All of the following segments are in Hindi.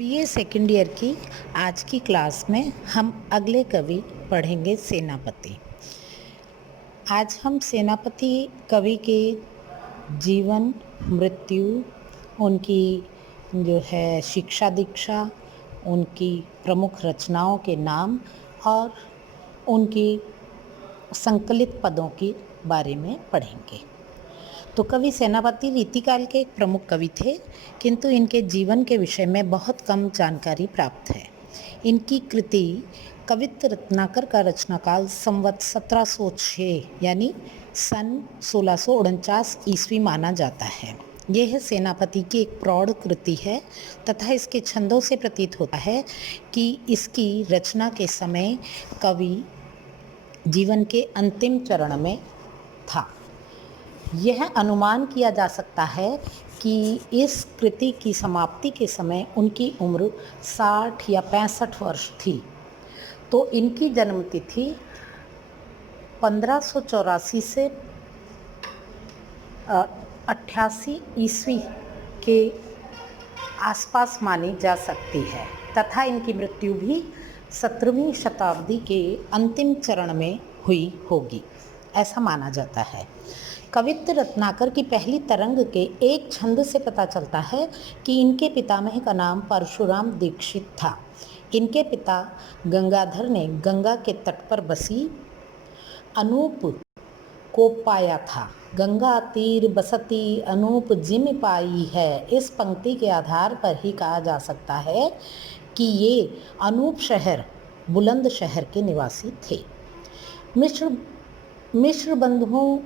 बीए सेकेंड ईयर की आज की क्लास में हम अगले कवि पढ़ेंगे सेनापति। आज हम सेनापति कवि के जीवन, मृत्यु, उनकी जो है शिक्षा दीक्षा, उनकी प्रमुख रचनाओं के नाम और उनकी संकलित पदों के बारे में पढ़ेंगे। तो कवि सेनापति रीतिकाल के एक प्रमुख कवि थे, किंतु इनके जीवन के विषय में बहुत कम जानकारी प्राप्त है। इनकी कृति कवित्त रत्नाकर का रचनाकाल संवत 1706 यानी सन 1649 ईस्वी माना जाता है। यह सेनापति की एक प्रौढ़ कृति है तथा इसके छंदों से प्रतीत होता है कि इसकी रचना के समय कवि जीवन के अंतिम चरण में था। यह अनुमान किया जा सकता है कि इस कृति की समाप्ति के समय उनकी उम्र 60 या 65 वर्ष थी। तो इनकी जन्म तिथि 1584 से 88 ईस्वी के आसपास मानी जा सकती है तथा इनकी मृत्यु भी 17वीं शताब्दी के अंतिम चरण में हुई होगी, ऐसा माना जाता है। कवित्त रत्नाकर की पहली तरंग के एक छंद से पता चलता है कि इनके पितामह का नाम परशुराम दीक्षित था। इनके पिता गंगाधर ने गंगा के तट पर बसी अनूप को पाया था। गंगा तीर बसती अनूप जिम पाई है। इस पंक्ति के आधार पर ही कहा जा सकता है कि ये अनूप शहर बुलंदशहर के निवासी थे। मिश्र बंधुओं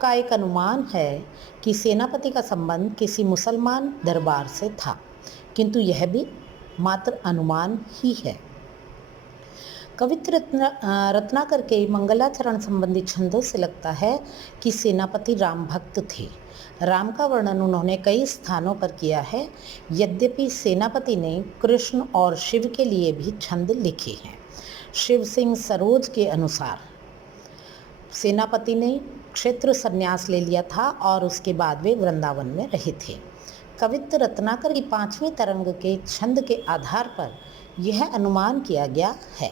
का एक अनुमान है कि सेनापति का संबंध किसी मुसलमान दरबार से था, किंतु यह भी मात्र अनुमान ही है। कवित्त रत्नाकर के मंगलाचरण संबंधी छंदों से लगता है कि सेनापति राम भक्त थे। राम का वर्णन उन्होंने कई स्थानों पर किया है। यद्यपि सेनापति ने कृष्ण और शिव के लिए भी छंद लिखे हैं। शिव सिंह सरोज के अनुसार सेनापति ने क्षेत्र संन्यास ले लिया था और उसके बाद वे वृंदावन में रहे थे। कवित्त रत्नाकर की 5वीं तरंग के छंद के आधार पर यह अनुमान किया गया है।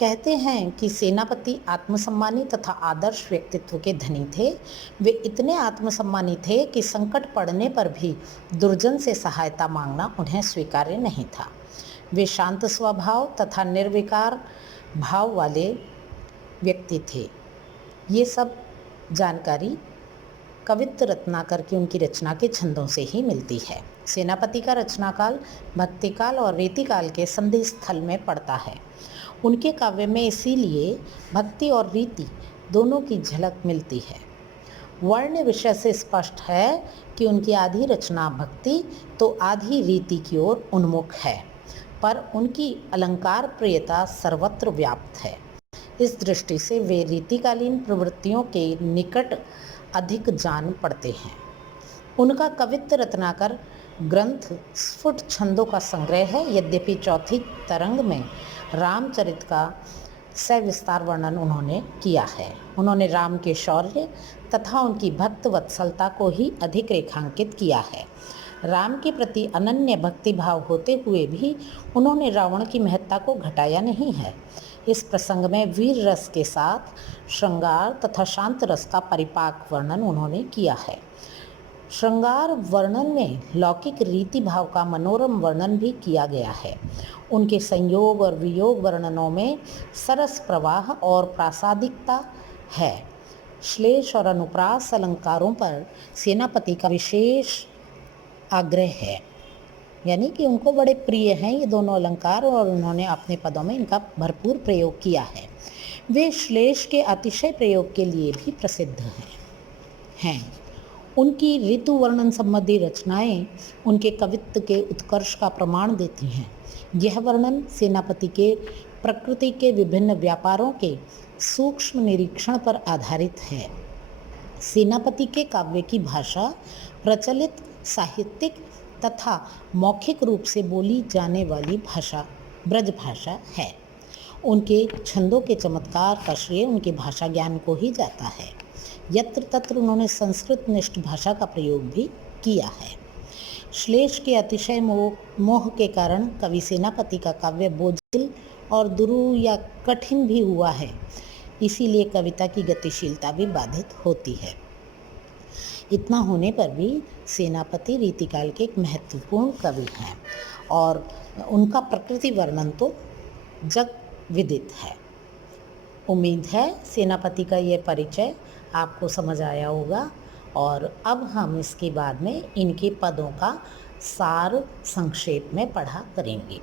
कहते हैं कि सेनापति आत्मसम्मानी तथा आदर्श व्यक्तित्व के धनी थे। वे इतने आत्मसम्मानी थे कि संकट पड़ने पर भी दुर्जन से सहायता मांगना उन्हें स्वीकार्य नहीं था। वे शांत स्वभाव तथा निर्विकार भाव वाले व्यक्ति थे। ये सब जानकारी कवित्त रत्नाकर की उनकी रचना के छंदों से ही मिलती है। सेनापति का रचनाकाल भक्तिकाल और रीतिकाल के संधि स्थल में पड़ता है। उनके काव्य में इसीलिए भक्ति और रीति दोनों की झलक मिलती है। वर्ण विषय से स्पष्ट है कि उनकी आधी रचना भक्ति तो आधी रीति की ओर उन्मुख है, पर उनकी अलंकार प्रियता सर्वत्र व्याप्त है। इस दृष्टि से वे रीतिकालीन प्रवृत्तियों के निकट अधिक जान पड़ते हैं। उनका कवित्त रत्नाकर ग्रंथ स्फुट छंदों का संग्रह है। यद्यपि चौथी तरंग में रामचरित का सविस्तार वर्णन उन्होंने किया है। उन्होंने राम के शौर्य तथा उनकी भक्त वत्सलता को ही अधिक रेखांकित किया है। राम के प्रति अनन्य भक्ति भाव होते हुए भी उन्होंने रावण की महत्ता को घटाया नहीं है। इस प्रसंग में वीर रस के साथ श्रृंगार तथा शांत रस का परिपाक वर्णन उन्होंने किया है। श्रृंगार वर्णन में लौकिक रीति भाव का मनोरम वर्णन भी किया गया है। उनके संयोग और वियोग वर्णनों में सरस प्रवाह और प्रासादिकता है। श्लेष और अनुप्रास अलंकारों पर सेनापति का विशेष आग्रह है, यानी कि उनको बड़े प्रिय हैं ये दोनों अलंकार और उन्होंने अपने पदों में इनका भरपूर प्रयोग किया है। वे श्लेष के अतिशय प्रयोग के लिए भी प्रसिद्ध हैं। उनकी ऋतु वर्णन संबंधी रचनाएं उनके कवित्व के उत्कर्ष का प्रमाण देती हैं। यह वर्णन सेनापति के प्रकृति के विभिन्न व्यापारों के सूक्ष्म निरीक्षण पर आधारित है। सेनापति के काव्य की भाषा प्रचलित साहित्यिक तथा मौखिक रूप से बोली जाने वाली भाषा ब्रज भाषा है। उनके छंदों के चमत्कार का श्रेय उनके भाषा ज्ञान को ही जाता है। यत्र तत्र उन्होंने संस्कृत निष्ठ भाषा का प्रयोग भी किया है। श्लेष के अतिशय मोह के कारण कवि सेनापति का काव्य बोझिल और दुरूह या कठिन भी हुआ है। इसीलिए कविता की गतिशीलता भी बाधित होती है। इतना होने पर भी सेनापति रीतिकाल के एक महत्वपूर्ण कवि हैं और उनका प्रकृति वर्णन तो जग विदित है। उम्मीद है सेनापति का ये परिचय आपको समझ आया होगा और अब हम इसके बाद में इनके पदों का सार संक्षेप में पढ़ा करेंगे।